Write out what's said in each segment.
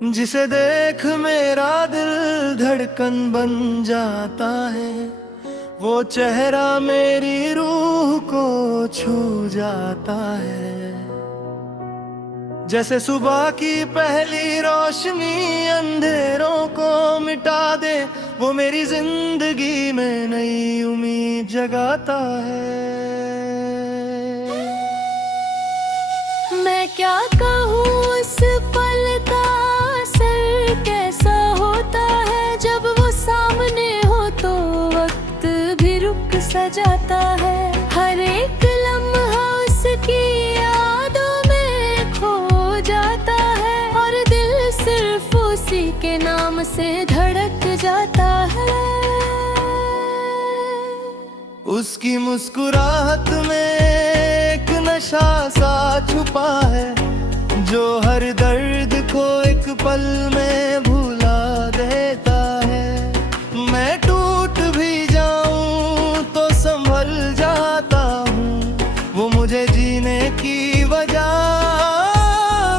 जिसे देख मेरा दिल धड़कन बन जाता है, वो चेहरा मेरी रूह को छू जाता है। जैसे सुबह की पहली रोशनी अंधेरों को मिटा दे, वो मेरी जिंदगी में नई उम्मीद जगाता है। मैं क्या कहूँ उस पल का असर कैसा होता है, जब वो सामने हो तो वक्त भी रुक सा जाता है। हर एक लम्हा उसकी यादों में खो जाता है, और दिल सिर्फ उसी के नाम से धड़क जाता है। उसकी मुस्कुराहट में एक नशा सा छुपा है, जो हर दर्द को एक पल में भुला देता है। मैं टूट भी जाऊं तो संभल जाता हूँ, वो मुझे जीने की वजह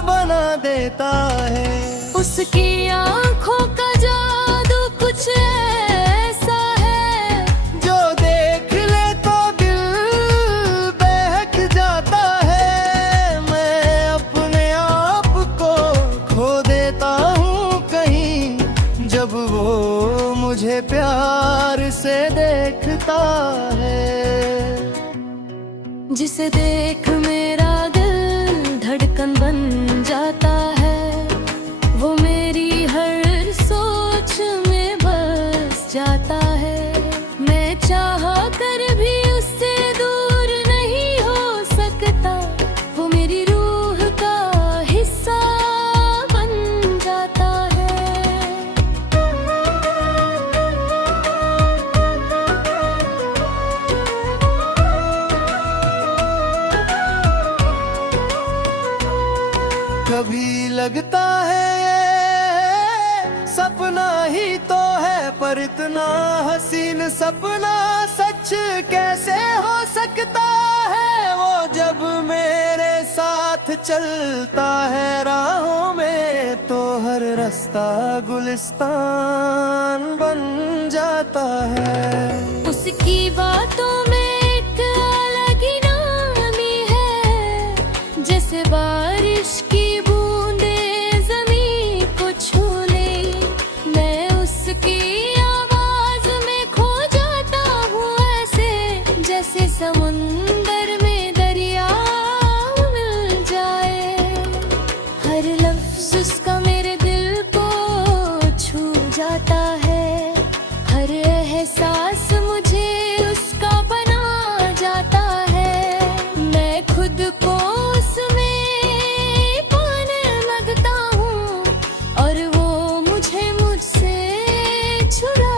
बना देता है। उसकी आंखों का जादू कुछ ऐसा है, जो देख ले तो दिल बहक जाता है। मैं अपने आप को खो देता हूँ कहीं, जब वो मुझे प्यार से देखता है। जिसे देख मेरा दिल धड़कन बन जाता है, वो मेरी हर सोच में बस जाता है। मैं चाह कर भी उससे दूर नहीं हो सकता, वो मेरी रूह का हिस्सा बन जाता है। कभी लगता है ये सपना ही तो है, पर इतना हसीन सपना सच कैसे हो सकता है। वो जब मेरे साथ चलता है राहों में, तो हर रास्ता गुलिस्तान बन जाता है। उसकी बातों में एक अलग ही नामी है, जैसे बारिश की बूंदें ज़मीन को छू ले। मैं उसकी आवाज में खो जाता हूँ, ऐसे जैसे समुंदर में दरिया मिल जाए। हर लफ्ज उसका मेरे दिल को छू जाता है, हर एहसास मुझे उसका बना जाता है। मैं खुद को उसमें पाने लगता हूँ, और वो मुझे मुझसे छुड़ा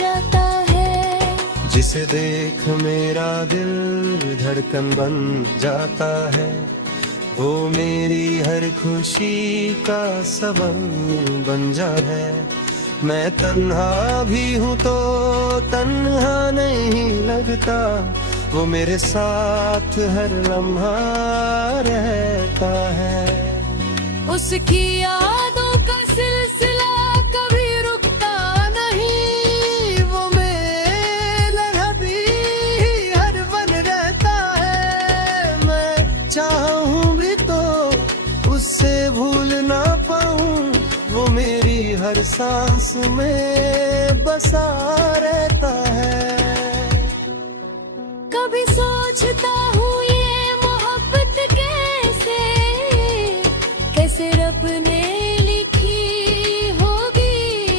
जाता है। जिसे देख मेरा दिल धड़कन बन जाता है, वो मेरी हर खुशी का सबब बन जाता है। मैं तन्हा भी हूँ तो तन्हा नहीं लगता, वो मेरे साथ हर लम्हा रहता है। उसकी यादों का सिलसिला कभी रुकता नहीं, वो मेरे लम्हे हर पल रहता है। मैं चाहूं भी तो उससे भूल ना पाऊं, वो मेरी हर सांस में बसा रहता है। कभी सोचता हूँ ये मोहब्बत कैसे कैसे रब ने लिखी होगी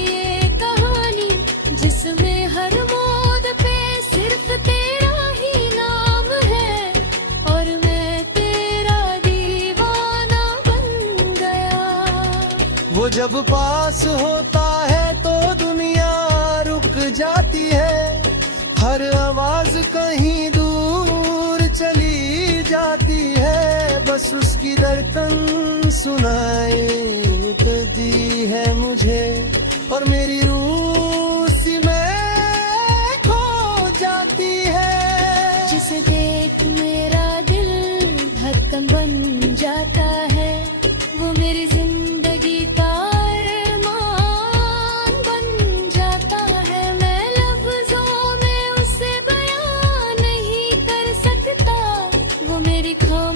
ये कहानी, जिसमें हर मोड़ पे सिर्फ तेरा ही नाम है, और मैं तेरा दीवाना बन गया। वो जब पास होता है तो दुनिया रुक जाती है, हर आवाज कहीं दूर चली जाती है। बस उसकी धड़कन सुनाई पड़ती है मुझे, और मेरी रूह उसी में खो जाती है। जिसे देख मेरा दिल धड़कन बन जाता है, वो मेरी जिंदगी का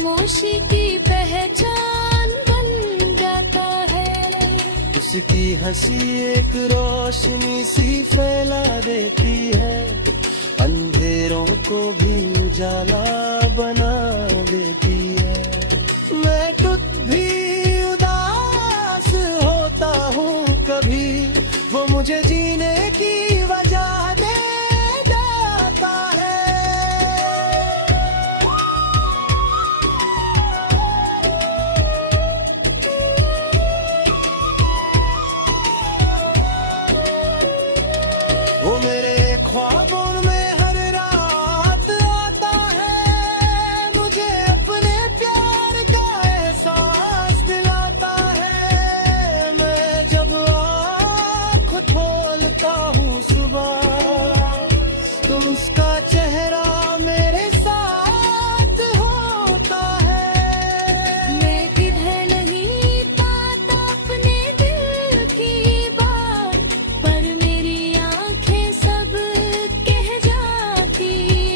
खामोशी की पहचान बन जाता है। उसकी हंसी एक रोशनी सी फैला देती है, अंधेरों को भी उजाला बना देती है। मैं खुद भी उदास होता हूँ कभी, वो मुझे जीने की वजह दे जाता है। वो मेरे ख्वाबों में हर रात आता है, मुझे अपने प्यार का एहसास दिलाता है। मैं जब आँख खोलता हूँ सुबह, तो उसका चेहरा मेरे साथ होता है। मैं किधर नहीं पाता अपने दिल की बात, पर मेरी आंखें सब कह जाती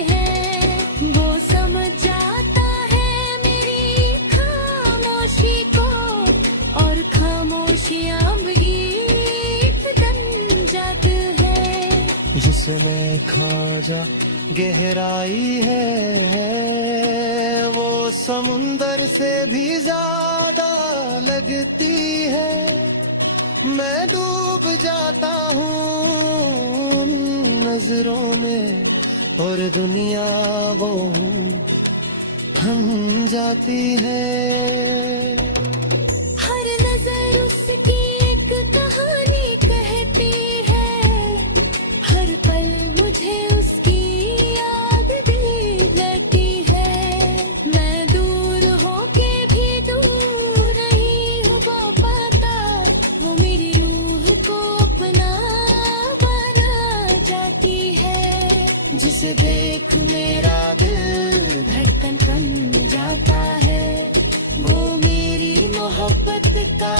हैं। वो समझ जाता है मेरी खामोशी को, और खामोशियाँ गीत बन जाती हैं। जिसमें खाजा गहराई है, वो समुंदर से भी ज्यादा लगती है। मैं डूब जाता हूँ उन नजरों में, और दुनिया वो थम जाती है। हर नजर उसकी एक कहानी कहती है, हर पल मुझे उसकी याद भी लगती है। मैं दूर होके भी दूर नहीं हो पाता, वो मेरी रूह को अपना बना जाती है। जिसे देख मेरा दिल धड़कन बन जाता है, वो मेरी मोहब्बत का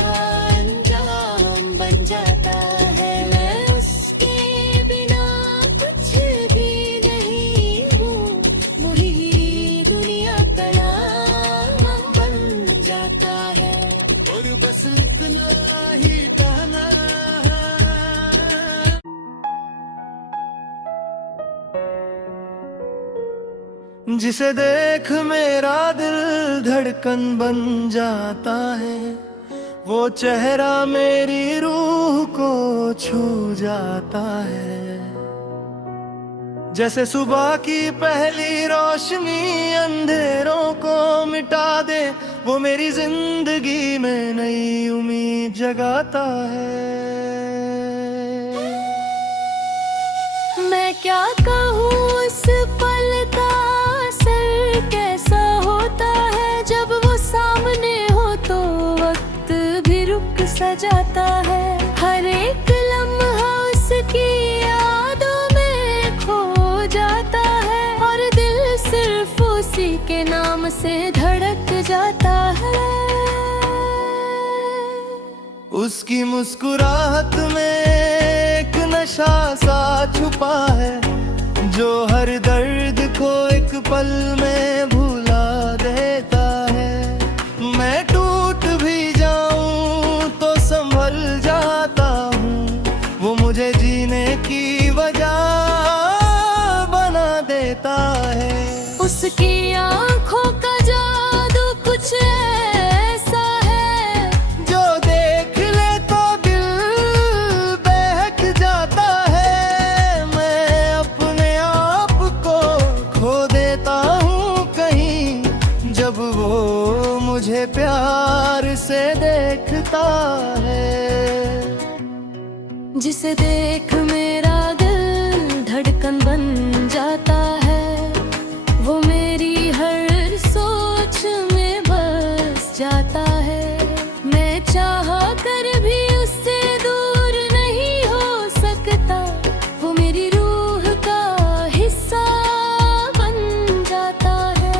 अंजाम बन जाता है। मैं उसके बिना कुछ भी नहीं हूँ, वही दुनिया का नाम बन जाता है, और बस इतना ही कहना है। जिसे देख मेरा दिल धड़कन बन जाता है, वो चेहरा मेरी रूह को छू जाता है। जैसे सुबह की पहली रोशनी अंधेरों को मिटा दे, वो मेरी जिंदगी में नई उम्मीद जगाता है। मैं क्या कहूँ उस पल का असर कैसा होता है, जब वो सामने हो तो वक्त भी रुक सा जाता है। हर एक लम्हा उसकी यादों में खो जाता है, और दिल सिर्फ उसी के नाम से धड़क जाता है। उसकी मुस्कुराहट में एक नशा सा छुपा है, जो हर दर्द को एक पल में भुला देता है। मैं टूट भी जाऊं तो संभल जाता हूँ, वो मुझे जीने की वजह बना देता है। उसकी आंखों का जादू कुछ ऐसा है, जो देख ले तो दिल बहक जाता है। मैं अपने आप को खो देता हूँ कहीं, जब वो मुझे प्यार से देखता है। जिसे देख मेरा दिल धड़कन बन जाता है, वो मेरी हर सोच में बस जाता है। मैं चाह कर भी उससे दूर नहीं हो सकता, वो मेरी रूह का हिस्सा बन जाता है।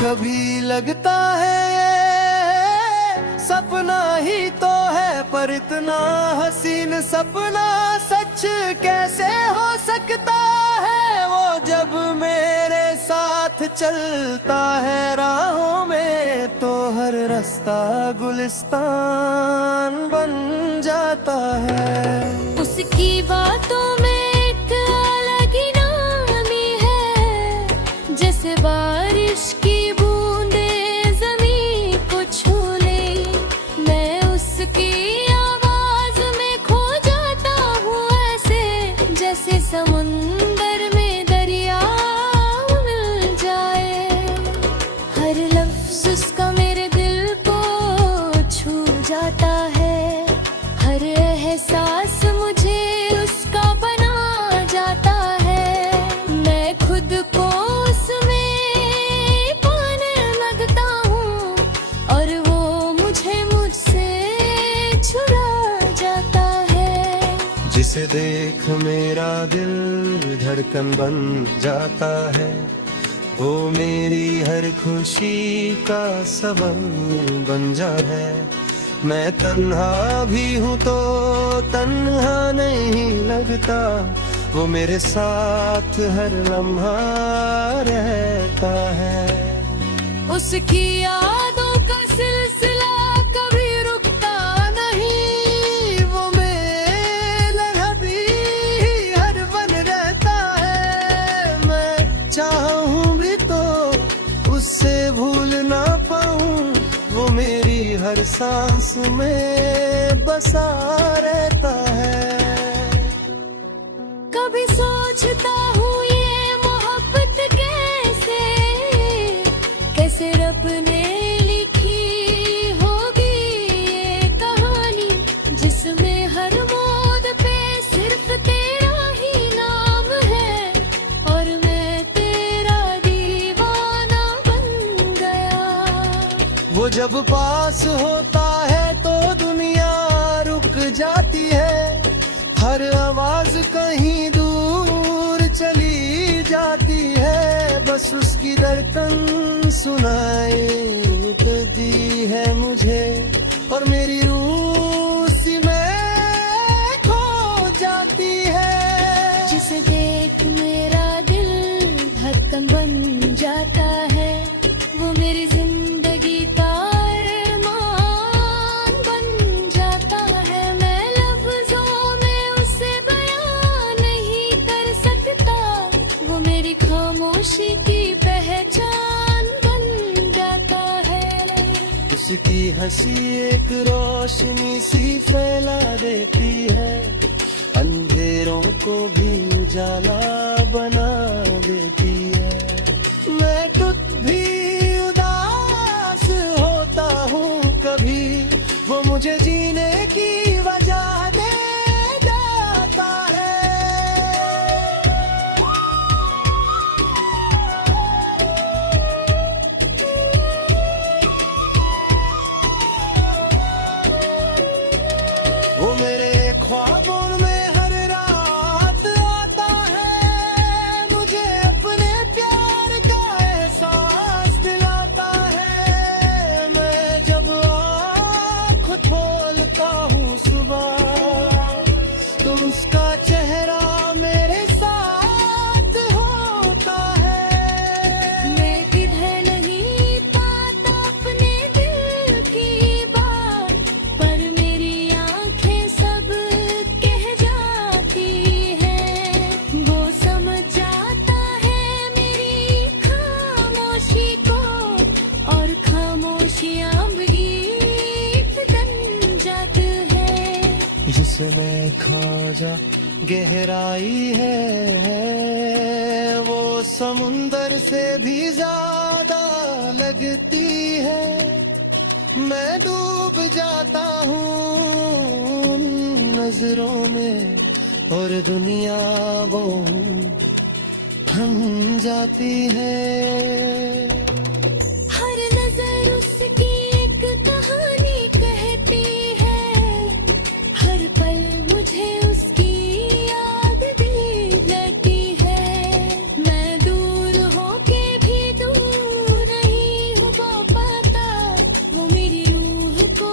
कभी लगता है ये सब सपना ही तो है पर इतना हसीन सपना सच कैसे हो सकता है। वो जब मेरे साथ चलता है राहों में तो हर रास्ता गुलिस्तान बन जाता है। उसकी बातों में एक अलग ही नामी है, जैसे बारिश की बूंदें जमीन को छू ले। मैं उसकी आवाज में खो जाता हूँ ऐसे, जैसे समुंदर में दरिया मिल जाए। हर लफ्ज उसका मेरे दिल को छू जाता है, हर एहसास मुझे उसका बना जाता है। मैं खुद को उसमें पाने लगता हूँ और वो मुझे मुझसे छुड़ा जाता है। जिसे देख मेरा दिल धड़कन बन जाता है, वो मेरी हर खुशी का सबब बन जाता है। मैं तन्हा भी हूँ तो तन्हा नहीं लगता, वो मेरे साथ हर लम्हा रहता है। उसकी यादों का सिलसिला कभी रुकता नहीं, वो मेरे हबी हर बन रहता है। मैं चाहूँ भी तो उससे भूल ना पाऊँ, वो मेरी हर सांस में बसा रहता है। कभी सोचता हूँ ये मोहब्बत कैसे कैसे रब ने लिखी होगी ये कहानी, जिसमें हर मोड़ पे सिर्फ तेरा ही नाम है और मैं तेरा दीवाना बन गया। वो जब पास होता है तो दुनिया रुक जाती है, हर आवाज कहीं दूर चली जाती है। बस उसकी धड़कन सुनाई देती है मुझे और मेरी रूह उसी में खो जाती है। जिसे देख मेरा दिल धड़कन बन जाता है, वो मेरी जिंदगी का अरमान बन जाता है। मैं लफ्जों में उसे बयान नहीं कर सकता, वो मेरी खामोशी की पहचान बन जाता है। उसकी हंसी एक रोशनी सी फैला देती है, अंधेरों को भी उजाला बना देती है। मैं खुद भी उदास होता हूँ कभी, वो मुझे जीने की वजह दे जाता है। वो मेरे ख्वाबों में हर रात आता है, मुझे अपने प्यार का एहसास दिलाता है। मैं जब आँख खोलता हूँ सुबह तो उसका चेहरा मेरे साथ होता है। मैं किधर नहीं पाता अपने दिल की बात, पर मेरी आंखें सब कह जाती हैं। वो समझ जाता है मेरी खामोशी को और खामोशियाँ गीत बन जाती है। जिसमें खाजा गहराई है, वो समुंदर से भी ज्यादा लगती है। मैं डूब जाता हूँ उन नजरों में और दुनिया वो थम जाती है। हर नजर उसकी एक कहानी कहती है, हर पल मुझे उसकी याद भी लगती है। मैं दूर होके भी दूर नहीं हो पाता, वो मेरी रूह को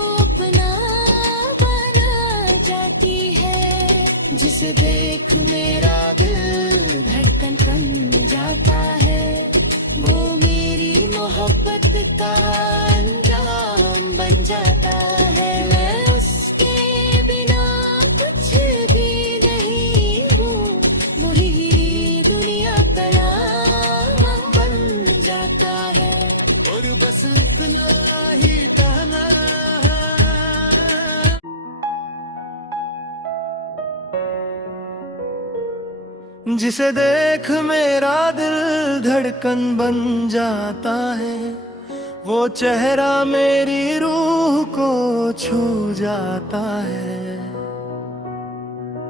जिसे देख मेरा दिल धड़कन बन जाता है, वो मेरी मोहब्बत का अंजाम बन जाता है। मैं उसके बिना कुछ भी नहीं हूँ, वही दुनिया का नाम बन जाता है। और बस इतना ही कहना, जिसे देख मेरा दिल धड़कन बन जाता है, वो चेहरा मेरी रूह को छू जाता है।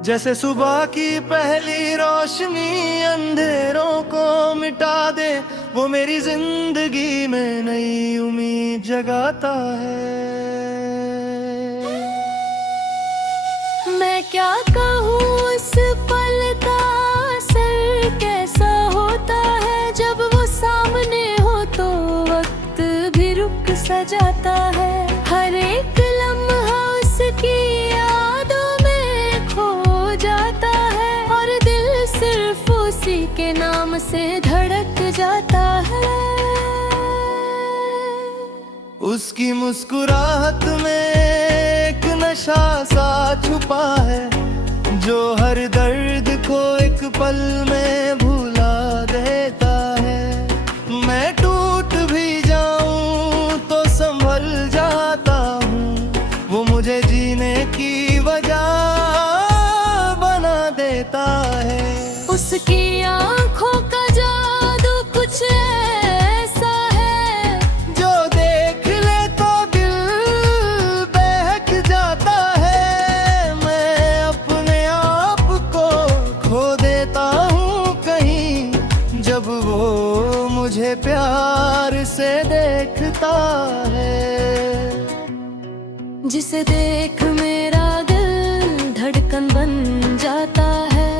जैसे सुबह की पहली रोशनी अंधेरों को मिटा दे, वो मेरी जिंदगी में नई उम्मीद जगाता है। मैं क्या कहूँ उस पल का असर कैसा होता है, जब वो सामने हो तो वक्त भी रुक सा जाता है। हर एक लम्हा उसकी यादों में खो जाता है, और दिल सिर्फ उसी के नाम से धड़क जाता है। उसकी मुस्कुराहट में एक नशा सा छुपा है, जो हर दर्द को एक पल में भुला देता है। मैं टूट भी जाऊं तो संभल जाता हूँ, वो मुझे जीने की वजह बना देता है। उसकी आंखों का जादू कुछ ऐसा है, जो देख ले तो दिल बहक जाता है। मैं अपने आप को खो देता हूँ कहीं, जब वो मुझे प्यार से देखता है। जिसे देख मेरा दिल धड़कन बन जाता है,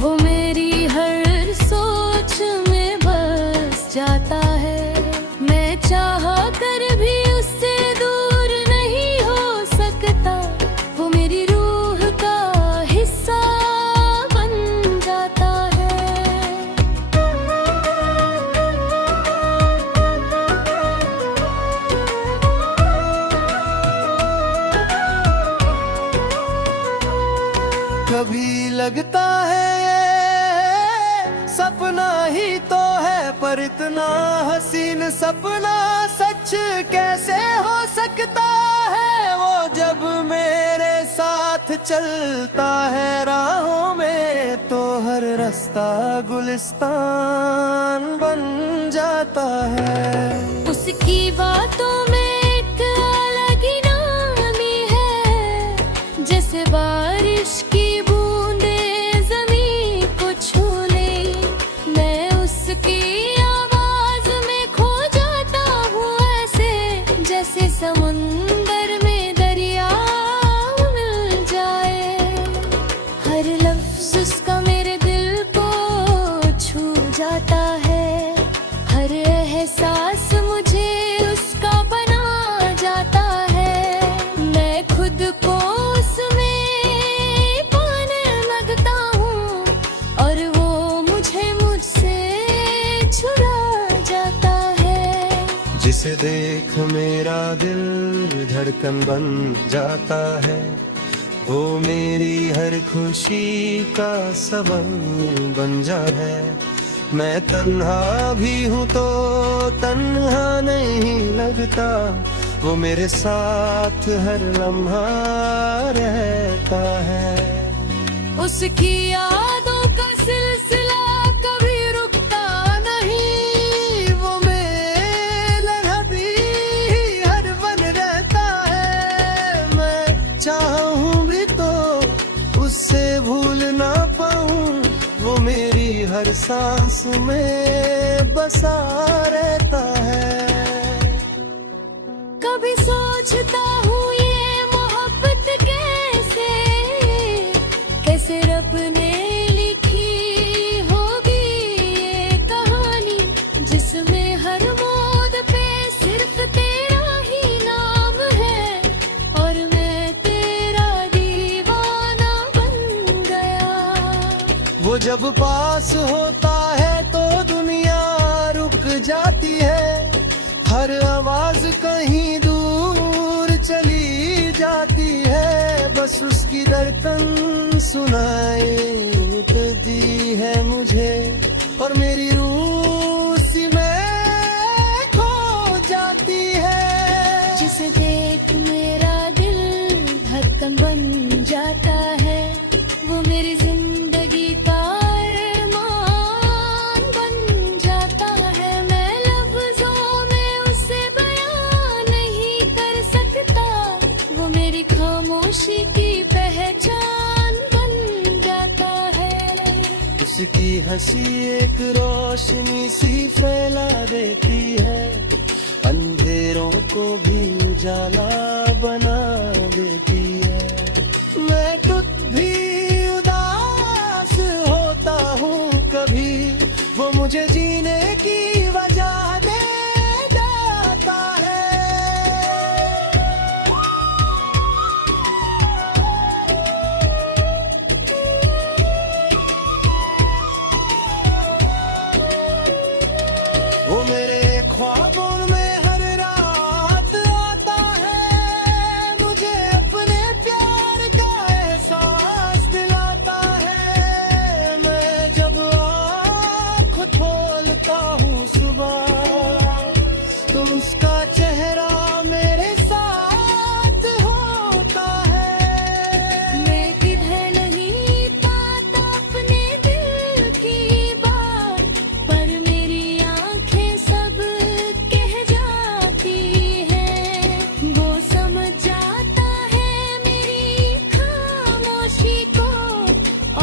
वो मेरी हर सोच में बस जाता है। मैं चाह कर भी उससे दूर नहीं हो सकता, वो मेरी रूह का हिस्सा बन जाता है। कभी लगता है ये सपना ही तो है, पर इतना हसीन सपना सच कैसे हो सकता है। वो जब मेरे साथ चलता है राहों में, तो हर रास्ता गुलिस्तान बन जाता है। उसकी बातों में एक अलग ही नामी है, जैसे बारिश की बूंदें जमीन को छू ले। मैं उसकी आवाज में खो जाता हूँ, ऐसे जैसे समुंदर में दरिया मिल जाए। हर लफ्ज उसका मेरे दिल को छू जाता है, हर एहसास मुझे उसका बना जाता है। मैं खुद को उसमें पाने लगता हूँ, और वो मुझे मुझसे छुड़ा जाता है। जिसे देख मेरा दिल धड़कन बन जाता है, वो मेरी हर खुशी का सबब बन जाता है। मैं तन्हा भी हूँ तो तन्हा नहीं लगता, वो मेरे साथ हर लम्हा रहता है। उसकी यादों का सिलसिला कभी रुकता नहीं, वो मेरे भी हर बन रहता है। मैं चाहूं भी तो उससे भूल ना पाऊं, वो मेरी हर सांस में बसा रहता है। कभी सोचता हूँ ये मोहब्बत कैसे कैसे रब ने लिखी होगी ये कहानी, जिसमें हर मोड़ पे सिर्फ तेरा ही नाम है, और मैं तेरा दीवाना बन जब पास होता है तो दुनिया रुक जाती है, हर आवाज कहीं दूर चली जाती है, बस उसकी धड़कन सुनाई देती है मुझे, और मेरी रूह उसी में खो जाती है। जिसे देख मेरा दिल धड़कन बन जाता है, वो मेरी जिंदगी का अरमान बन जाता है। मैं लफ्जों में उसे बयां नहीं कर सकता, वो मेरी खामोशी की पहचान बन जाता है। उसकी हंसी एक रोशनी सी फैला देती है, अंधेरों को भी उजाला बना देती है। मैं खुद भी उदास होता हूँ कभी, वो मुझे जीने की वजह दे जाता है। वो मेरे ख्वाबों में हर रात आता है, मुझे अपने प्यार का एहसास दिलाता है। मैं जब आँख खोलता हूँ सुबह, तो उसका चेहरा मेरे साथ होता है। मैं किधर नहीं पाता अपने दिल की बात, पर मेरी आंखें सब कह जाती है। वो समझ जाता है मेरी खामोशी को,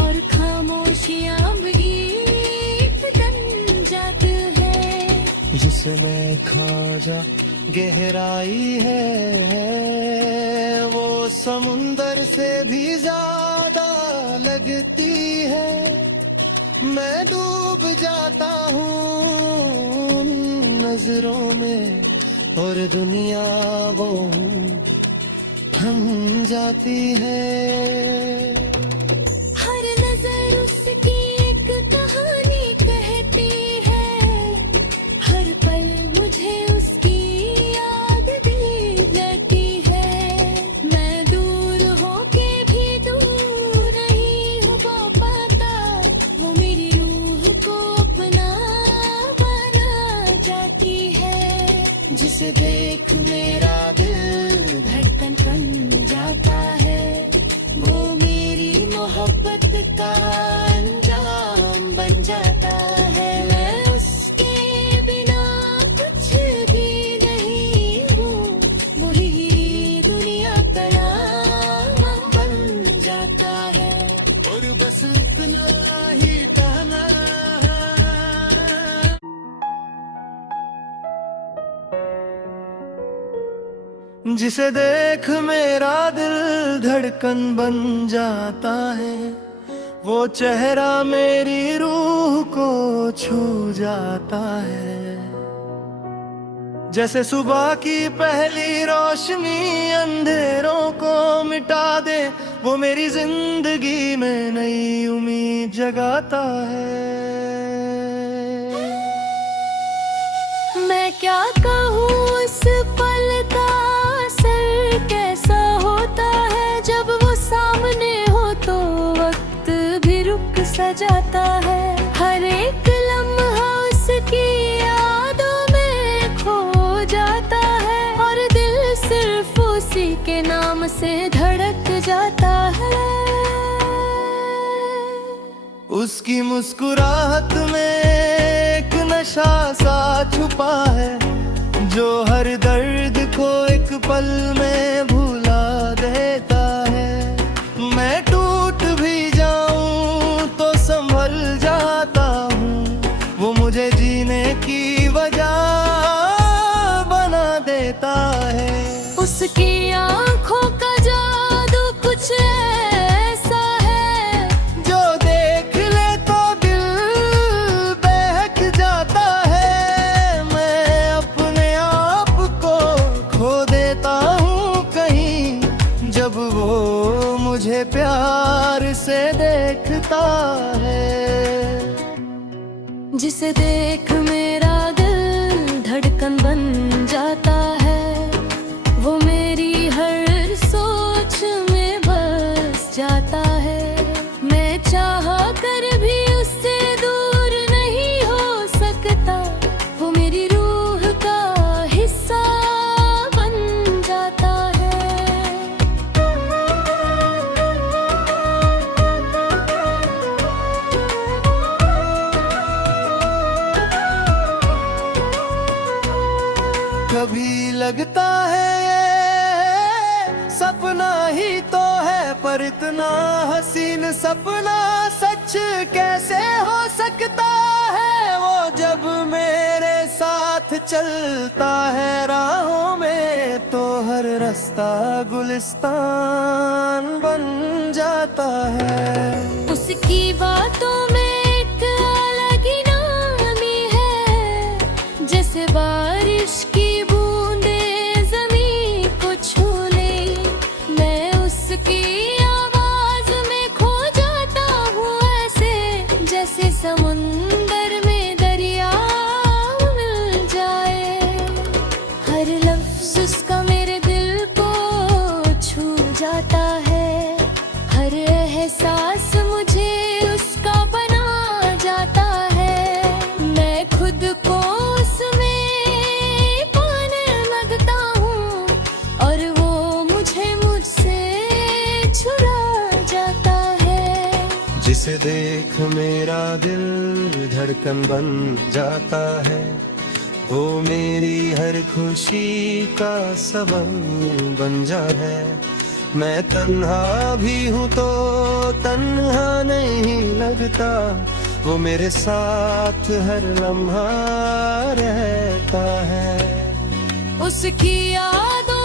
और खामोशियां गीत बन जाती है। जिसमें खाजा गहराई है, वो समुंदर से भी ज्यादा लगती है। मैं डूब जाता हूँ उन नजरों में, और दुनिया वो थम जाती है। हर नजर उसकी एक कहानी कहती है, हर पल मुझे उसकी याद भी लगती है। मैं दूर होके भी दूर नहीं हो पाता, वो मेरी रूह को अपना बना जाती है। जिसे देख मेरा दिल धड़कन बन जाता है, वो मेरी मोहब्बत का अंजाम बन जाता है। मैं उसके बिना कुछ भी नहीं हूँ, वही दुनिया का नाम बन जाता है, और बस इतना ही कहना है। जिसे देख मेरा दिल धड़कन बन जाता है, वो चेहरा मेरी रूह को छू जाता है। जैसे सुबह की पहली रोशनी अंधेरों को मिटा दे, वो मेरी जिंदगी में नई उम्मीद जगाता है। मैं क्या कहूँ उस पल का असर कैसा होता है, जब वो सामने हो तो वक्त भी रुक सा जाता है। हर एक लम्हा उसकी यादों में खो जाता है, और दिल सिर्फ उसी के नाम से धड़क जाता है। उसकी मुस्कुराहट में एक नशा सा छुपा है, जो हर दर्द को एक पल में भुला देता है। मैं टूट भी जाऊं तो संभल जाता हूँ, वो मुझे जीने की वजह बना देता है। उसकी आंखों का जादू कुछ ऐसा है, जो देख ले तो दिल बहक जाता है। मैं अपने आप को खो देता हूँ मुझे प्यार से देखता है। जिसे देख मेरा दिल धड़कन बन जाता है, वो मेरी हर सोच में बस जाता है। मैं चाह कर भी उससे दूर नहीं हो सकता, वो मेरी रूह का हिस्सा बन जाता है। कभी लगता है ये सपना ही तो है, पर इतना हसीन सपना सच कैसे हो सकता है। वो जब मेरे साथ चलता है राहों में, तो हर रास्ता गुलिस्तान बन जाता है। उसकी बातों में एक अलग ही नामी है, जैसे बारिश की बूंदें ज़मीं को छू ले। मैं उसकी आवाज़ में खो जाता हूँ, ऐसे जैसे समुंदर में दरिया मिल जाए। हर लफ्ज़ उसका मेरे दिल को छू जाता है, हर एहसास मुझे उसका बना जाता है। मैं खुद को उसमें पाने लगता हूँ, और वो मुझे मुझसे छुड़ा जाता है। जिसे देख मेरा दिल धड़कन बन जाता है, वो मेरी हर खुशी का सबब बन जाता है। मैं तन्हा भी हूँ तो तन्हा नहीं लगता, वो मेरे साथ हर लम्हा रहता है। उसकी यादों